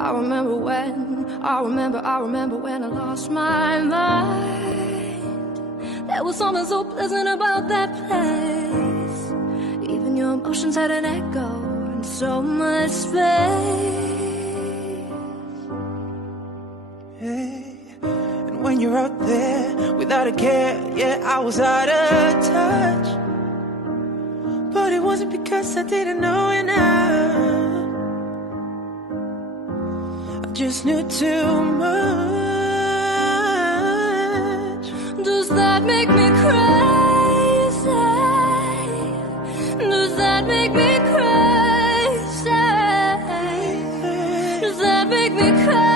I remember when I lost my mind. There was something so pleasant about that place. Even your emotions had an echo and so much space. Hey, and when you're out there without a care, yeah, I was out of touch. But it wasn't because I didn't know enough. I just knew too much. Does that make me crazy? Does that make me crazy? Does that make me crazy?